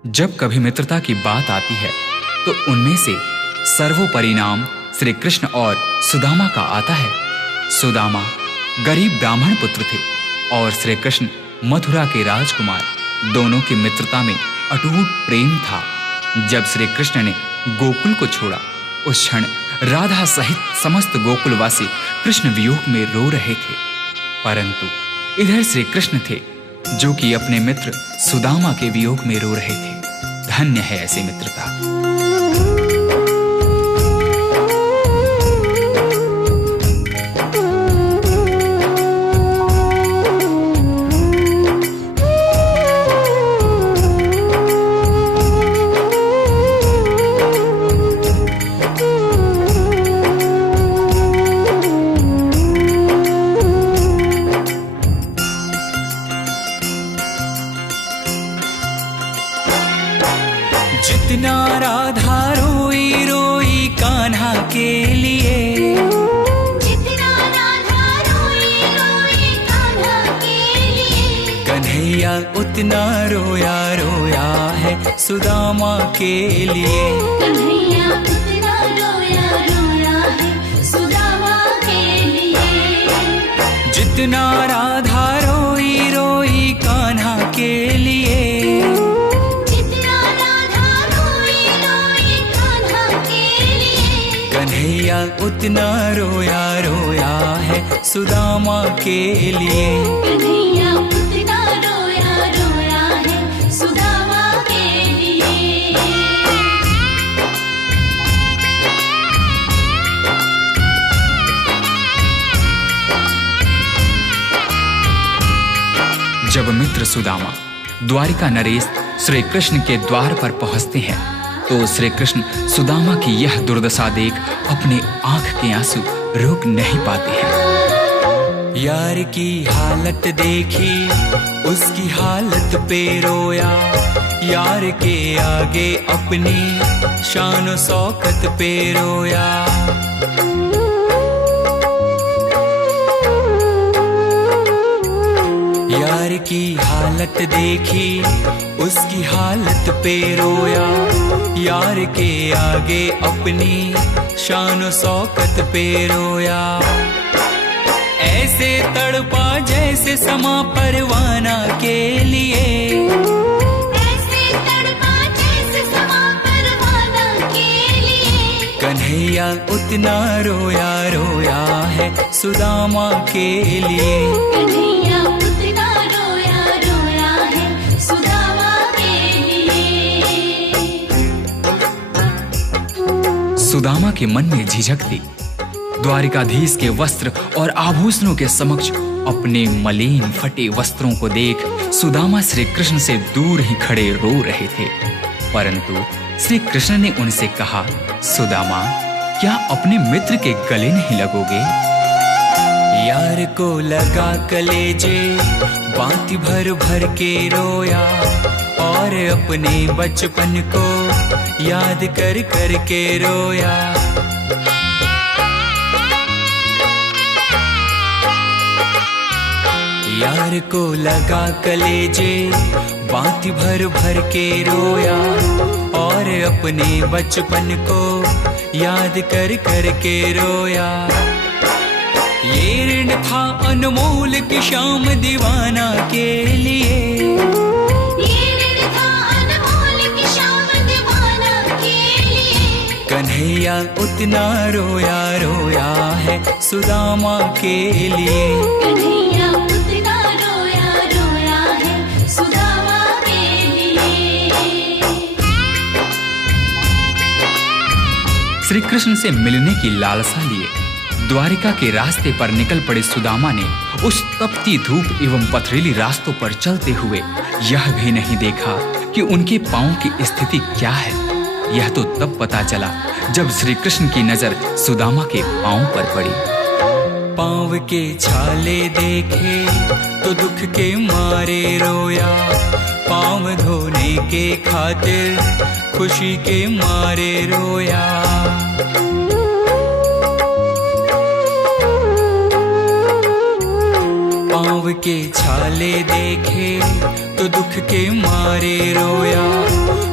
जब कभी मित्रता की बात आती है तो उनमें से सर्वोपरि नाम श्री कृष्ण और सुदामा का आता है। सुदामा गरीब ब्राह्मण पुत्र थे और श्री कृष्ण मथुरा के राजकुमार। दोनों की मित्रता में अटूट प्रेम था। जब श्री कृष्ण ने गोकुल को छोड़ा, उस क्षण राधा सहित समस्त गोकुलवासी कृष्ण वियोग में रो रहे थे। परंतु इधर श्री कृष्ण थे जो कि अपने मित्र सुदामा के वियोग में रो रहे थे। धन्य है ऐसी मित्रता। जितना राधा रोई रोई कान्हा के लिए, जितना राधा रोई रोई कान्हा के लिए, कन्हैया उतना रोया रोया है सुदामा के लिए। कन्हैया उतना रोया रोया है सुदामा के लिए। जितना राधा रोई रोई कान्हा के लिए, कन्हैया उतना रोया रोया है सुदामा के लिए। कन्हैया उतना रोया रोया है सुदामा के लिए। जब मित्र सुदामा द्वारिका नरेश श्री कृष्ण के द्वार पर पहुंचते हैं तो श्री कृष्ण सुदामा की यह दुर्दशा देख अपने आंख के आंसू रोक नहीं पाते हैं। यार की हालत देखी, उसकी हालत पे रोया। यार के आगे अपनी शान शौकत पे रोया। यार की हालत देखी, उसकी हालत पे रोया। यार के आगे अपनी शान शौकत पे रोया। ऐसे तड़पा जैसे समा परवाना के लिए, ऐसे तड़पा जैसे समा परवाना के लिए। कन्हैया उतना रोया रोया है सुदामा के लिए। कन्हैया उतना रोया रोया है सुदामा के लिए। सुदामा के मन में झिझक थी। द्वारिकाधीश के वस्त्र और आभूषणों के समक्ष अपने मलिन फटे वस्त्रों को देख सुदामा श्री कृष्ण से दूर ही खड़े रो रहे थे। परंतु श्री कृष्ण ने उनसे कहा, सुदामा, क्या अपने मित्र के गले नहीं लगोगे? यार को लगा कलेजे, बाती भर भर के रोया। और अपने बचपन को याद कर कर के रोया। यार को लगा कलेजे, बाती भर भर के रोया। और अपने बचपन को याद कर कर के रोया। ये ऋण था अनमोल की शाम दीवाना के लिए। ये ऋण था अनमोल की शाम दीवाना के लिए। कन्हैया उतना रोया रोया है सुदामा के लिए। कन्हैया उतना रोया रोया है सुदामा के लिए। श्री कृष्ण से मिलने की लालसा लिए द्वारिका के रास्ते पर निकल पड़े सुदामा ने उस तपती धूप एवं पथरीली रास्तों पर चलते हुए यह भी नहीं देखा कि उनके पांव की स्थिति क्या है। यह तो तब पता चला जब श्री कृष्ण की नजर सुदामा के पांव पर पड़ी। पांव के छाले देखे तो दुख के मारे रोया। पांव धोने के खातिर खुशी के मारे रोया। पांव के छाले देखे तो दुख के मारे रोया।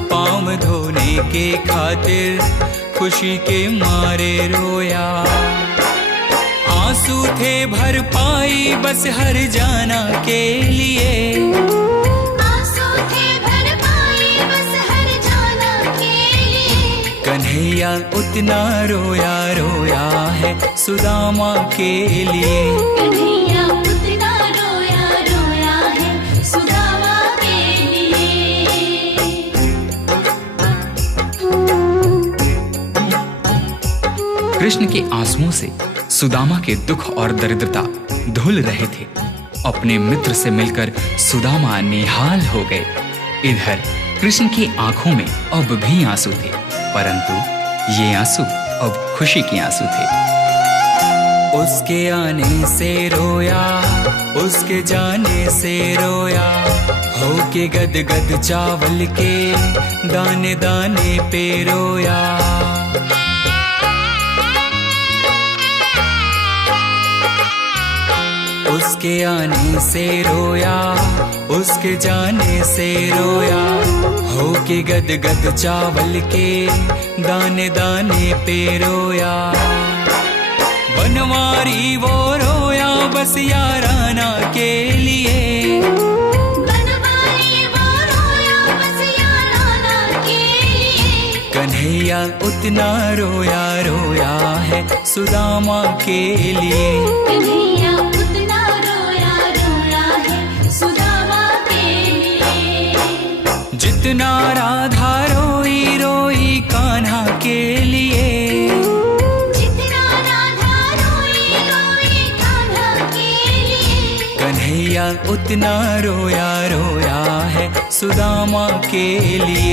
के खातिर खुशी के मारे रोया। आंसू थे भर पाई बस हर जाना के लिए, आंसू थे भर पाई बस हर जाना के लिए। कन्हैया उतना रोया रोया है सुदामा के लिए। कन्हैया उतना रोया रोया है सुदामा के लिए। कृष्ण के आंसुओं से सुदामा के दुख और दरिद्रता धुल रहे थे। अपने मित्र से मिलकर सुदामा निहाल हो गए। इधर कृष्ण की आंखों में अब भी आंसू थे, परंतु ये आंसू अब खुशी के आंसू थे। उसके आने से रोया, उसके जाने से रोया, होके गदगद चावल के दाने दाने पे रोया। उसके आने से रोया, उसके जाने से रोया, होके गदगद चावल के दाने दाने पे रोया। बनवारी वो रोया बस याराना के लिए, बनवारी वो रोया बस याराना के लिए। कन्हैया उतना रोया रोया है सुदामा के लिए। कन्हैया उतना रोया रोया है सुदामा के लिए। जितना राधा रोई रोई कान्हा के लिए, जितना राधा रोई रोई कान्हा के लिए। कन्हैया उतना रोया रोया है सुदामा के लिए।